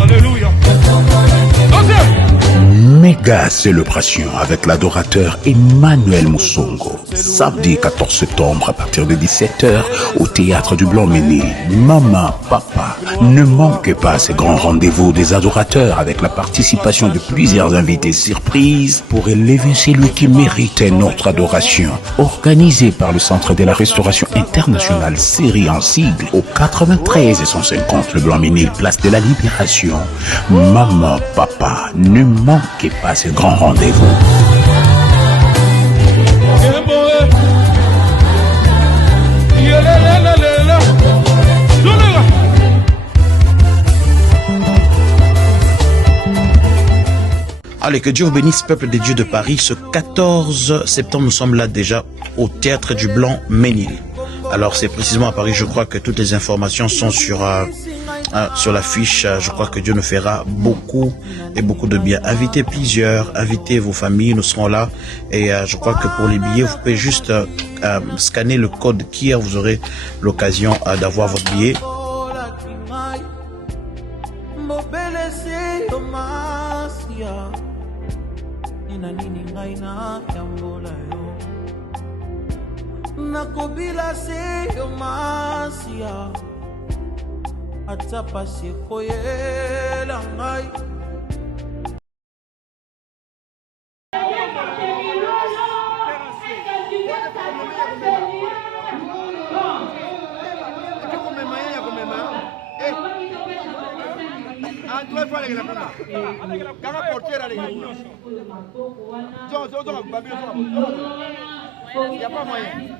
Alléluia. Méga célébration avec l'adorateur Emmanuel Moussongo. Samedi 14 septembre à partir de 17h au théâtre du Blanc-Ménil. Maman, papa, ne manquez pas ces grands rendez-vous des adorateurs avec la participation de plusieurs invités surprises pour élever celui qui méritait notre adoration. Organisé par le Centre de la Restauration Internationale série en sigle au 93 et 150 le Blanc-Ménil, place de la Libération. Maman, papa, ne manquez pas ce grand rendez-vous. Allez, que Dieu vous bénisse, peuple des dieux de Paris. Ce 14 septembre, nous sommes là déjà au théâtre du Blanc-Ménil. Alors, c'est précisément à Paris. Je crois que toutes les informations sont sur l'affiche. Je crois que Dieu nous fera beaucoup et beaucoup de bien. Invitez plusieurs, invitez vos familles, nous serons là. Et je crois que pour les billets, vous pouvez juste scanner le code KIR. Vous aurez l'occasion d'avoir votre billet. Nakobila se yo masia atapa se koyela ngai il n'y a pas moyen.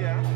Yeah.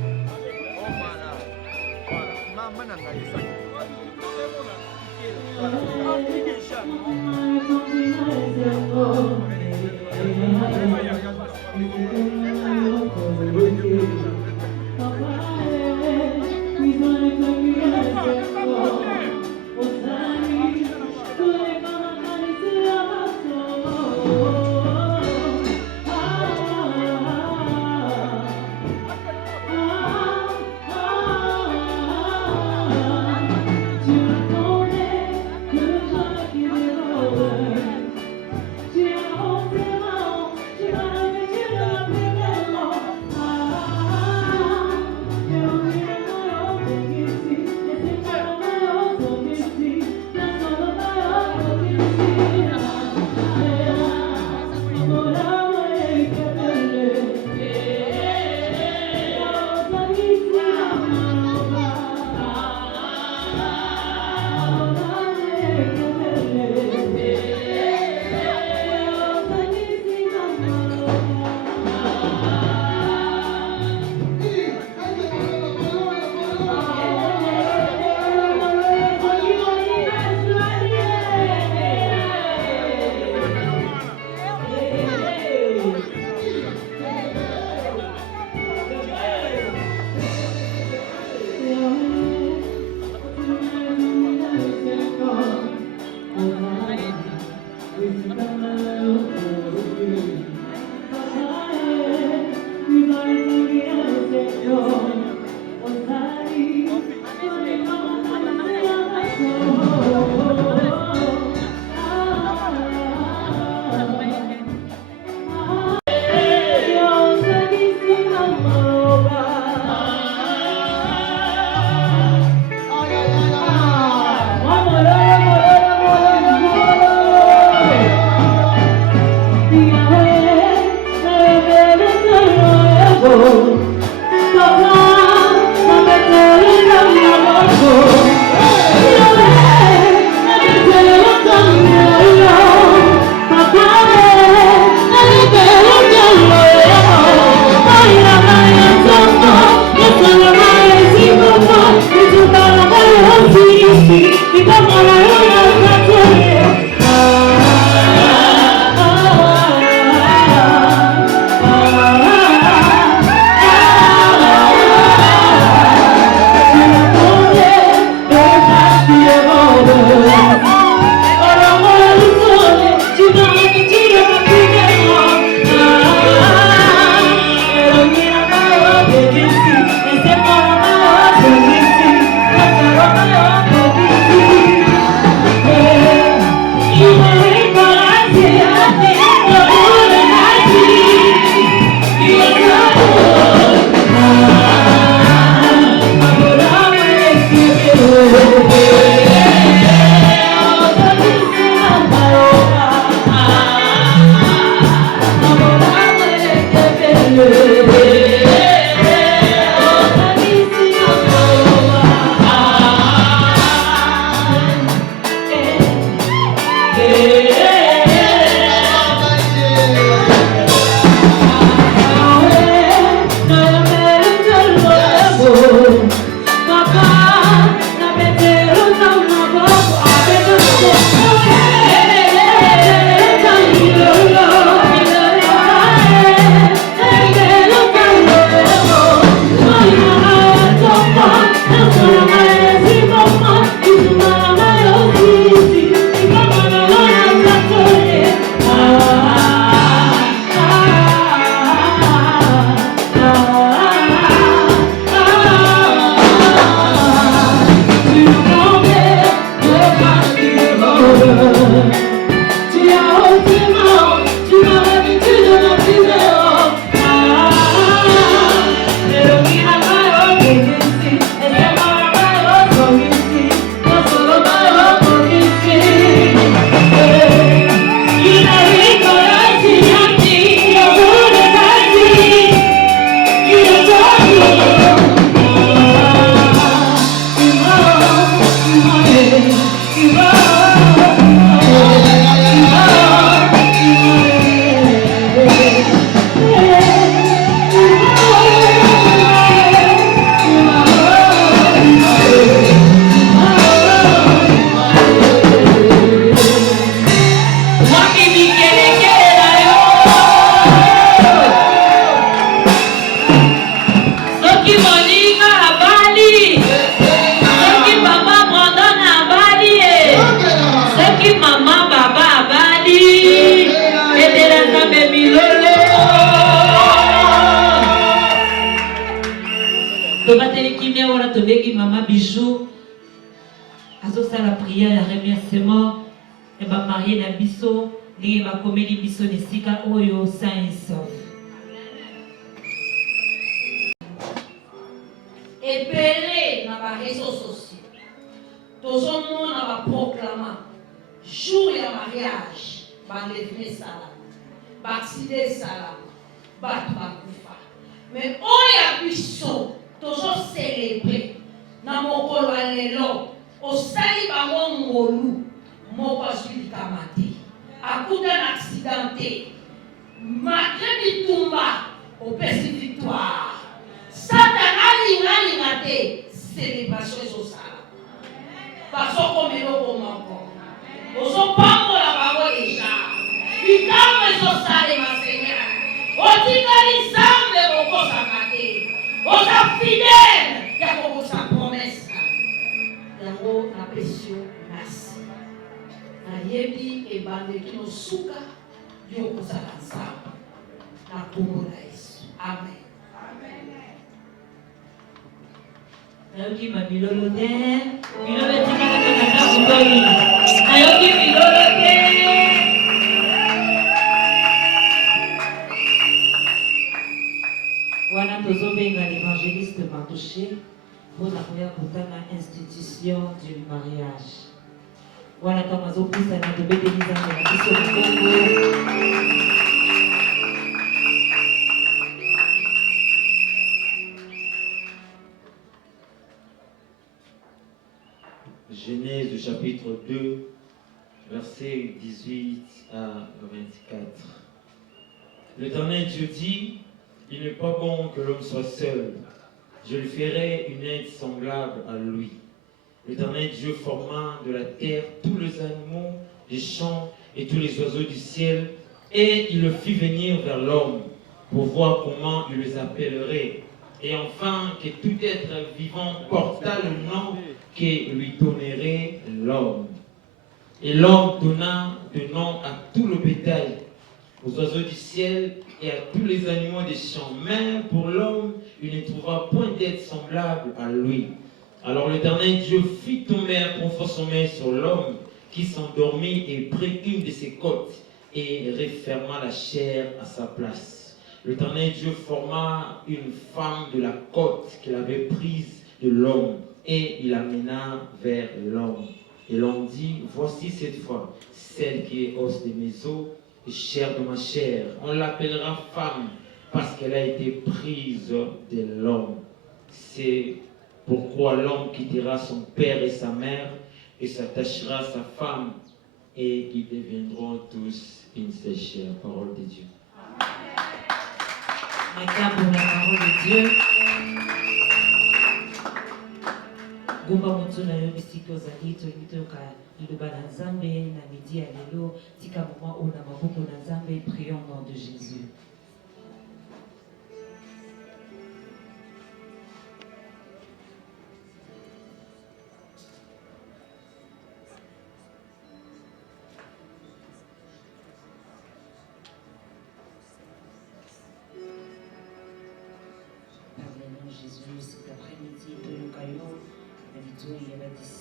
maman Bijou, azosala la prière ya remerciement et ba marié na biso, ni ba komeli biso nesika oyo saint et sauf. Epelé na ba réseaux sociaux. Tozomo na ba proclama jour ya mariage, ba levne sala, ba accident sala, ba kufa. Mais oya biso tozo célébrer na mokolo lelo osali bango ngolu moko azwi kamate akuta na accidenté malgré bitumba opesi victoire Satan alinga te célébration ezosala bazokomeloko moko ozopambola bango deja bikambo ezosalema seigneur otikali nzambe kokosaka te oza fidèle ya kokosa promese yango napesi yo nasi nayebi ebandeki nosuka yo kozala nzambe na kombo na yesu amen. Nayoki mabilolo te, bilolo etikala kaka ntango toyi. Nayoki bilolo te. Wana tozobenga l'évangéliste Mantouché mpona koya kotanga institution du mariage. Wana ntango azopusana tobeteli nzambe na biso mokongo. Genèse chapitre 2, versets 18 à 24. L'Éternel Dieu dit, il n'est pas bon que l'homme soit seul. Je lui ferai une aide semblable à lui. L'Éternel Dieu forma de la terre tous les animaux des champs et tous les oiseaux du ciel, et il le fit venir vers l'homme pour voir comment il les appellerait. Et enfin, que tout être vivant porta le nom que lui donnerait l'homme. Et l'homme donna de nom à tout le bétail, aux oiseaux du ciel et à tous les animaux des champs. Mais pour l'homme, il ne trouva point d'être semblable à lui. Alors l'Éternel Dieu fit tomber un profond sommeil sur l'homme, qui s'endormit et prit une de ses côtes et referma la chair à sa place. L'Éternel Dieu forma une femme de la côte qu'il avait prise de l'homme, et il l'amena vers l'homme. Et l'homme dit, voici cette fois, celle qui est os de mes os et chair de ma chair. On l'appellera femme, parce qu'elle a été prise de l'homme. C'est pourquoi l'homme quittera son père et sa mère, et s'attachera à sa femme, et ils deviendront tous une seule chair. Parole de Dieu. Makambo na parole de Dieu. Gumba moto na yo bisika ozali toyebi toyoka liloba na Nzambe na midi ya lelo tika moma oyo na maboko na Nzambe. Prions au nom de Jésus. Pardonnez-nous Jésus cet après-midi toyoka yo na bitoi ya badisi.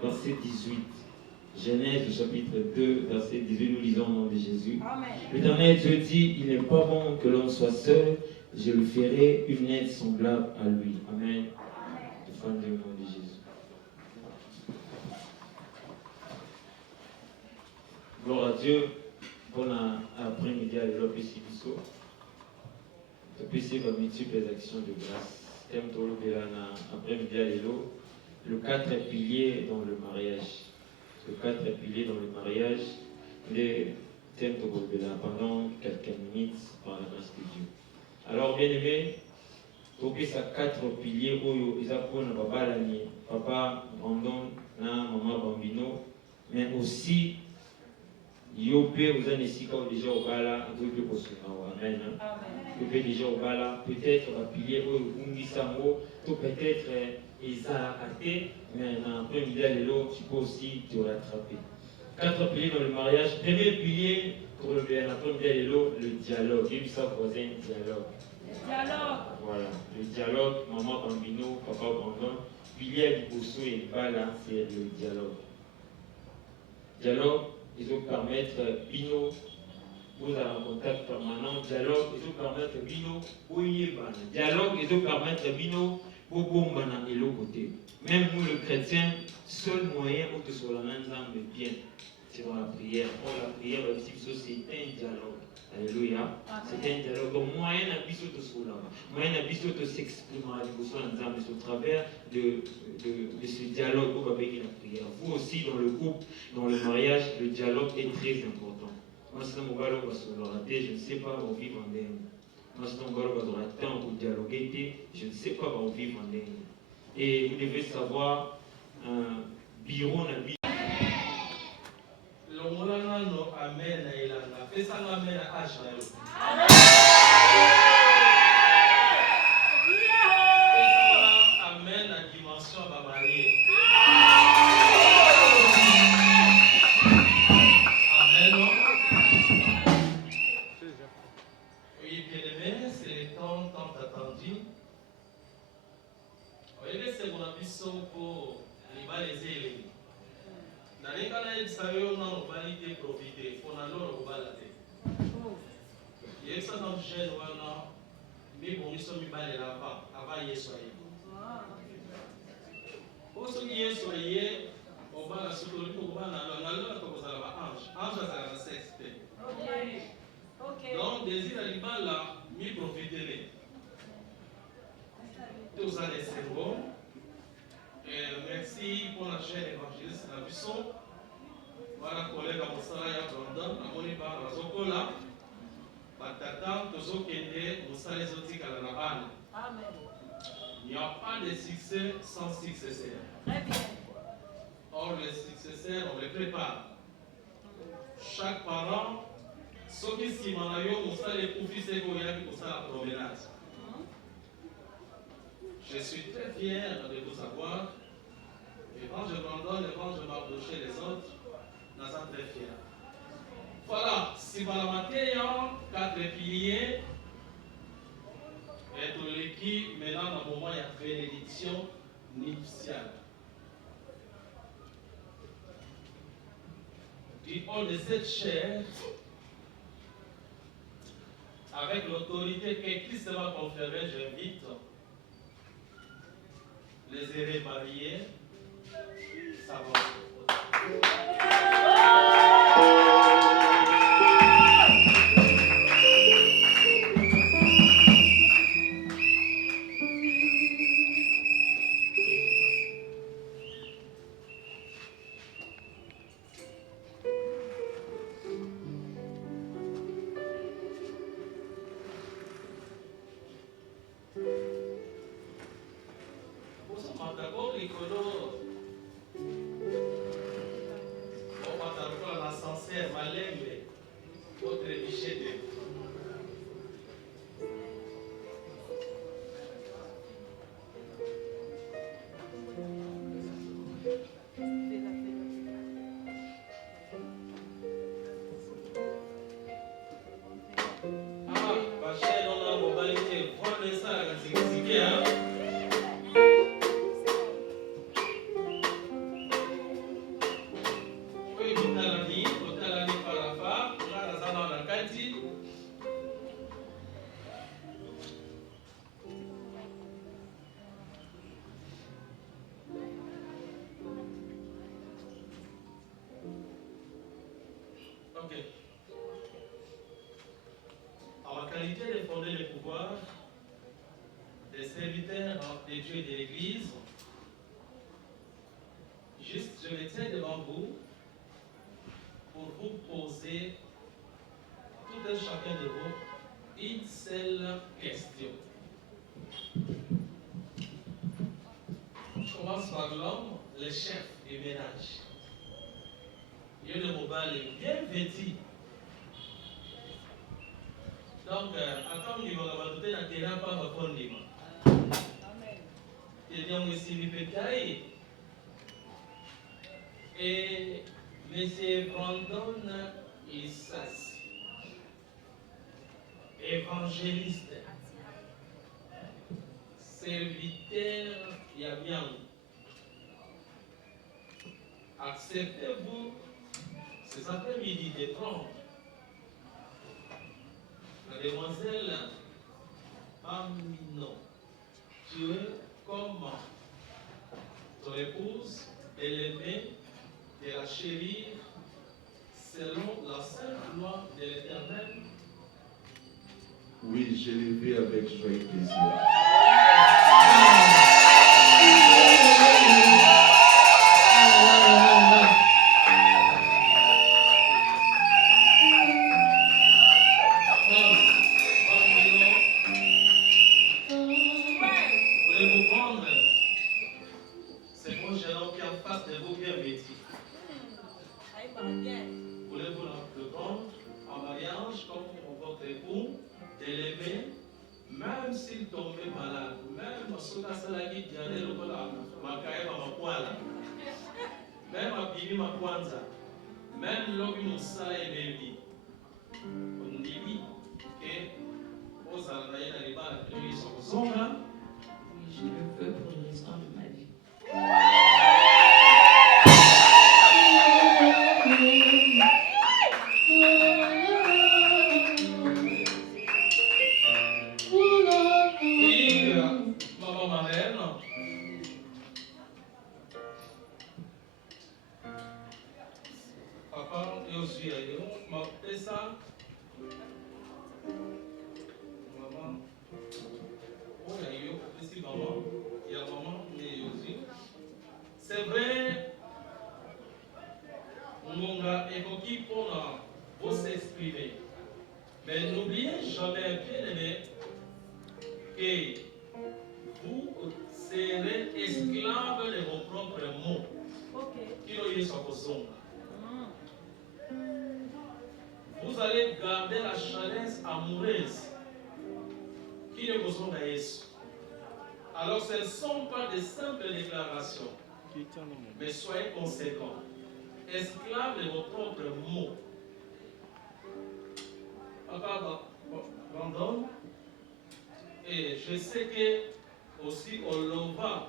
Verset 18. Genèse chapitre 2, verset 18, nous lisons au nom de Jésus. L'Éternel Dieu dit, il n'est pas bon que l'homme soit seul, je lui ferai une aide semblable à lui. Amen. Défendez au nom de Jésus. Gloire à Dieu pour l'après-midi à l'Opécie Bisso. Opécie va multiples actions de grâce. Thème Tolo Belana, après-midi à l'élo. Le 4 piliers dans le mariage. Le 4 piliers dans le mariage. Les thèmes Tolo Belana pendant quelques minutes par la grâce de Dieu. Alors, bien aimé, Opécie à 4 piliers. Oyo, Isapo, na papa Lani, papa Brandon, na maman Bambino, mais aussi Yopé, vous avez ici quand déjà au bala, vous pouvez amen. Yopé déjà au bala, peut-être un pilier où Ungisango, peut-être et ça a été, mais dans un peu l'eau, tu peux aussi te rattraper. 4 piliers dans le mariage. Premier pilier pour le dialogue. Et ça, voisin, dialogue. Voilà, le dialogue, maman bambino, papa bambin. Pilier du bosso et bala, c'est le dialogue. Dialogue, ils vont permettre bino, vous avez un contact permanent. Dialogue, ils vont permettre bino, dialogue, ils vont permettre bino, bobombana et l'autre côté. Même nous, le chrétien, seul moyen pour que ce soit la même mais bien, c'est dans la prière. Or, la prière, c'est un dialogue. Alléluia. C'est un dialogue. Donc, moyen d'abisso de cela. Moyen d'abisso de s'exprimer à l'émotion au travers de ce dialogue au avec la prière. Vous aussi, dans le couple, dans le mariage, le dialogue est très important. Moi, c'est mon ballon va se le rater, je ne sais pas où vivre en ligne. Moi, c'est mon ballon va se rater pour dialoguer, je ne sais pas où vivre en ligne. Et vous devez savoir, bureau n'a pas. Longolana no amen na ilanga. Pesa no amen na ash na yo. Pesa amen na dimension ba marié. Amen. Oui, bien aimé, c'est le temps tant attendu. Oui, c'est mon ambition pour les balayer. Nalinga na yebisayo na obali te profiter fona loro obala te yebisa na jeune wana mibongiso mibalela ava yesu aye osoki yesu aye obala soki oliki okobala na lelo tokozala ba ange azala na sexe te donc désir ya libala miprofitele tozala esengo. Merci pour la chaîne évangéliste la Buisson. Voilà, collègue à Moussala et Brandon, à Monipa, à Zokola. Batata, Tozo Kende, Moussala et Zotika à la Nabane. Il n'y a pas de succès sans successeur. Très bien. Or, les successeurs, on les prépare. Chaque parent, ceux qui s'y manayent, Moussala et Koufi, c'est qu'on y a qui pour ça la promenade. Je suis très fier de vous savoir. Et quand je m'abandonne et quand je m'approche les autres, nous sommes très fiers. Voilà, si vous avez 4 piliers, et tout l'équipe, maintenant, dans le moment, il y a bénédiction nuptiale. Du haut de cette chair, avec l'autorité que Christ m'a conférée, j'invite les errés mariés, ça va. qualité de fonder le pouvoir des serviteurs de Dieu et de l'Église, juste je me tiens devant vous pour vous poser, tout un chacun de vous, une seule question. Je commence par l'homme, le chef du ménage. Il y a le mobile bien vêtu. Donc, attends, il va ajouter la terrain par ma fondement. Et tenir ici Pétaï. Et M. Brandon Issas, évangéliste, serviteur Yamian. Acceptez-vous ces après-midi de prendre la demoiselle Amino, tu es comme ton épouse, de l'aimer, de la chérir, selon la sainte loi de l'Éternel. Oui, je l'ai fait avec joie et plaisir. Voulez-vous prendre ce bon jeune homme qui est en face de vous bien vêtu? Voulez-vous le prendre en mariage comme votre époux, de l'aimer, même s'il tombait malade, même si il dirait même à Bibi Makwanza, même l'homme Moussa et Bébi, on dit que aux Alvaïens n'arrivent pas à la tenue sur Zonga. Je le veux pour le restant de ma vie. Maman Marraine, papa, eu suis ailleurs, ma pesa, maman, oh, il y a eu aussi maman, il y a maman, mais aussi. C'est vrai, on a évoqué pour vous s'exprimer. Mais n'oubliez jamais, bien aimé, que vous serez esclave de vos propres mots. Vous allez garder la chaleur amoureuse qui ne vous sont à alors, ce ne sont pas des simples déclarations, mais soyez conséquents, esclaves de vos propres mots. Papa Brandon, et je sais que aussi au Lova,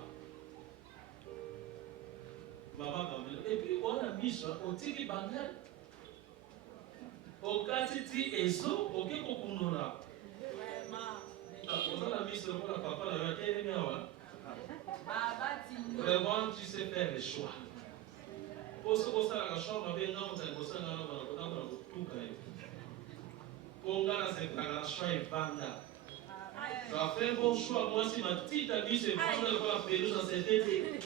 Maman Bambino, et puis on a mis au Tiki Bangal, au Katiti Ezo, au Kekokunona. On a mis sur le papa, vraiment, tu sais faire les choix. Pour ce que ça, la chambre avait non, c'est pour ça que nous avons tout gagné. Pour nga c'est la choix et banda. Tu as fait un bon choix. Moi, si ma petite amie se prend le la pelouse dans cette été.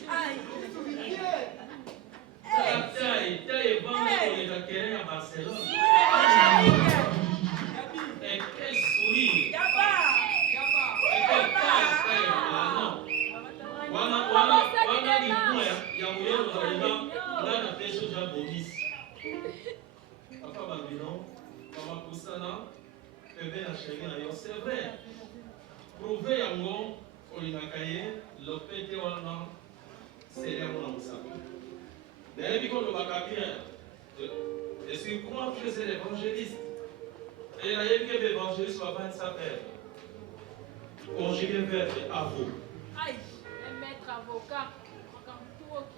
Taille, banda, on est à Kérin à Barcelone. Et quel sourire. Et quel taille, non. Wana limoya ya moyo dans la pêche de Bomis. Papa Babylon, Maman Poussana, bébé la chérie, c'est vrai. Prouver yango olinakaye lopete wana c'est là mon ça. D'ailleurs biko le bakabien. Je suis comment que c'est l'évangéliste. Et là il y a l'évangéliste va pas s'appeler. Conjuguer verbe à vous. Aïe, un maître avocat, tout ok.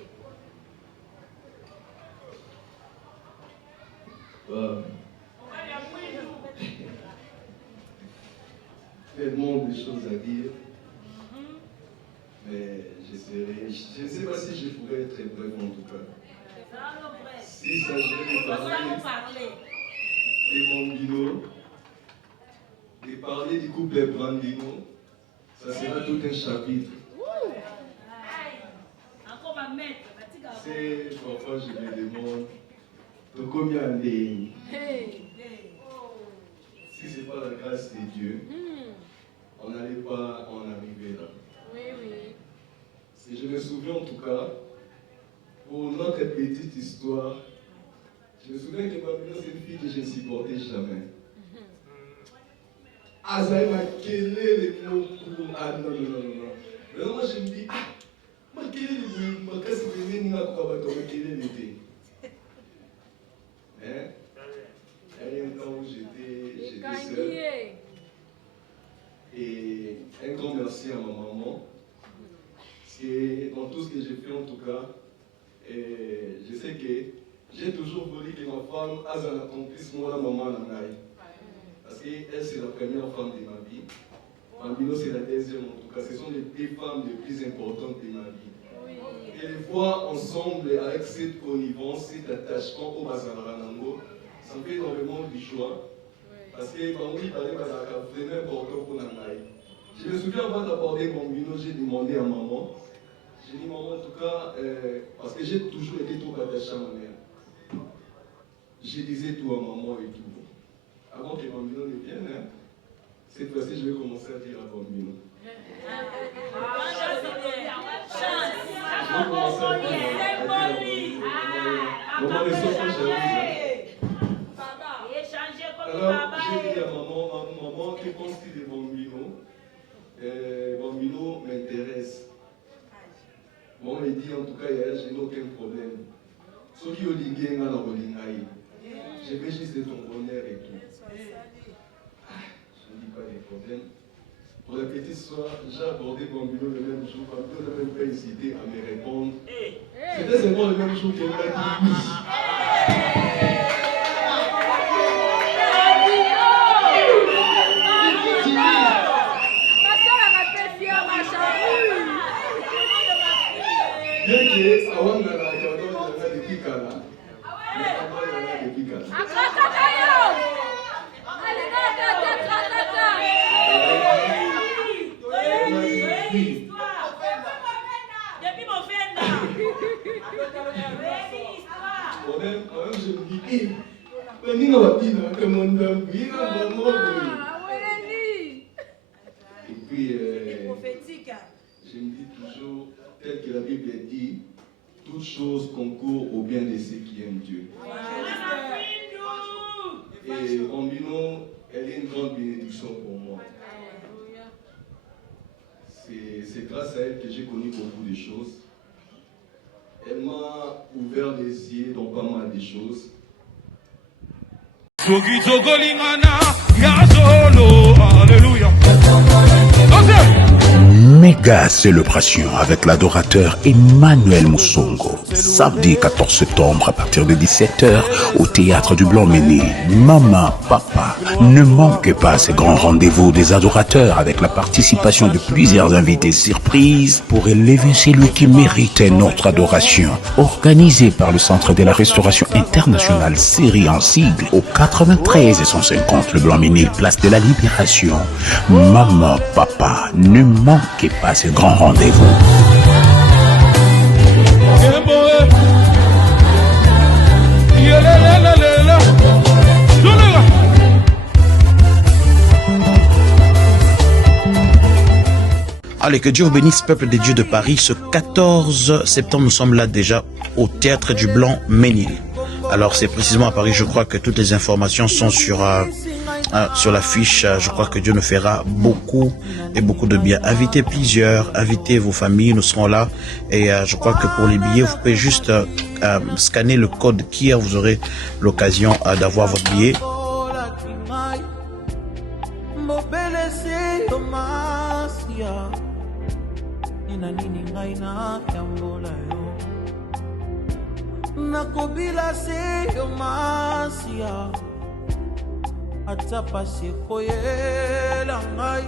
Tellement de choses à dire, mais je ne sais pas si je pourrais être bref en tout cas. Si ça de parler des Bambino, de parler du couple Brandino, ça sera tout un chapitre. C'est parfois je me demande combien d'années. Si ce n'est pas la grâce de Dieu, on n'allait pas en arriver là. Oui. Si je me souviens en tout cas, pour notre petite histoire, je me souviens que Babylone, c'est une fille que je ne supportais jamais. Azaï m'a quel est le mot pour... Ah non. Mais moi je me dis, Il y a un temps où j'étais seul. Et un grand merci à ma maman. Parce que dans tout ce que j'ai fait en tout cas, je sais que j'ai toujours voulu que ma femme ait un accomplissement à maman Nangaï. Parce qu'elle c'est la première femme de ma vie. Bambino c'est la deuxième en tout cas. Ce sont les deux femmes les plus importantes de ma vie. Et les voir ensemble avec cette connivence, cet attachement au Bazaranango, ça me fait énormément du choix. Parce que Bambi parlait vraiment important pour Nangaï. Je me souviens avant d'aborder Bambino, j'ai demandé à maman. J'ai dit maman en tout cas, parce que j'ai toujours été trop attaché à ma mère. Je disais tout à maman et tout. Avant que Bambino ne vienne, cette fois-ci je vais commencer à dire à Bambino. Maman ne sort pas chez alors, j'ai dit à maman, que pense-t-il de Bambino? Bambino m'intéresse. Maman me dit en tout cas, je n'ai aucun problème. Ce qui est au Ligué, je vais juste de ton bonheur et tout. Je ne dis pas de problème. Pour la petite soeur, j'ai abordé Bambino le même jour. Bambino n'a même pas hésité à me répondre. C'était seulement le même jour qu'elle m'a dit oui. Bien que Awanga la Kado yanga depuis Kala. Depuis Kala. Depuis mon frère. Quand même, je me dis, on va dire que mon dame, et puis, je me dis toujours, tel que la Bible dit, toute chose concourt au bien de ceux qui aiment Dieu. Et Bambino, elle est une grande bénédiction pour moi. C'est grâce à elle que j'ai connu beaucoup de choses. Elle m'a ouvert les yeux dans pas mal de choses. Alléluia. Méga célébration avec l'adorateur Emmanuel Moussongo. Samedi 14 septembre à partir de 17h au théâtre du Blanc-Ménil. Maman, papa, ne manquez pas ces grands rendez-vous des adorateurs avec la participation de plusieurs invités surprises pour élever celui qui mérite notre adoration. Organisé par le Centre de la Restauration Internationale série en sigle au 93 et 150 le Blanc-Ménil, place de la Libération. Maman, papa, ne manquez pas ce grand rendez-vous. Allez, que Dieu vous bénisse, peuple des dieux de Paris. Ce 14 septembre, nous sommes là déjà au théâtre du Blanc-Ménil. Alors, c'est précisément à Paris, je crois que toutes les informations sont sur l'affiche. Je crois que Dieu nous fera beaucoup et beaucoup de bien. Invitez plusieurs, invitez vos familles, nous serons là. Et je crois que pour les billets, vous pouvez juste scanner le code KIR, vous aurez l'occasion d'avoir votre billet. Nakobila se yo masia ata pasi koyela ngai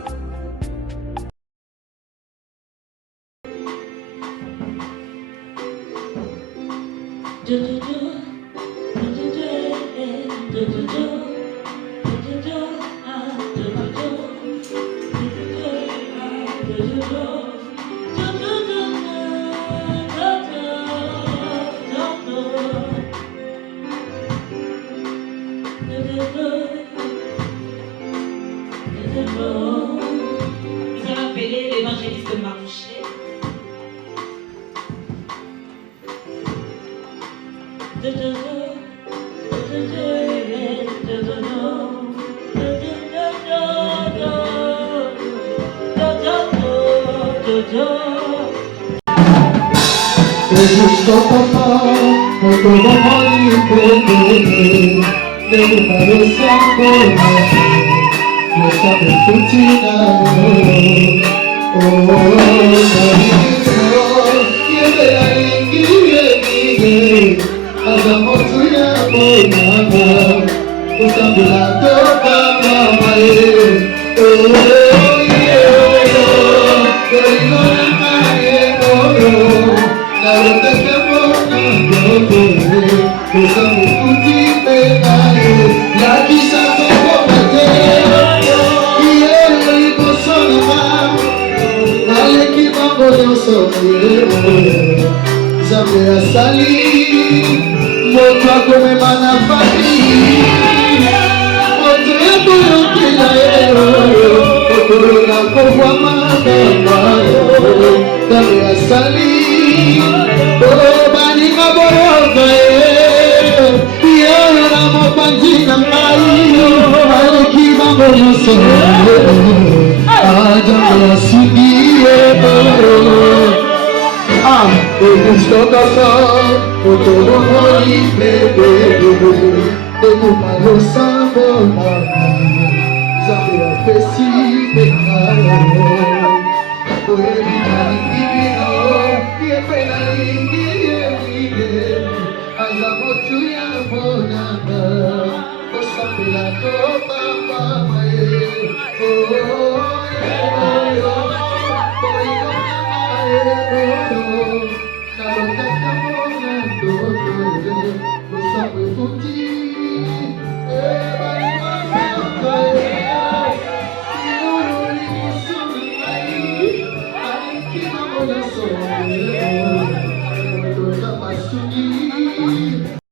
Nous allons appeler l'évangéliste Marouché. Oh,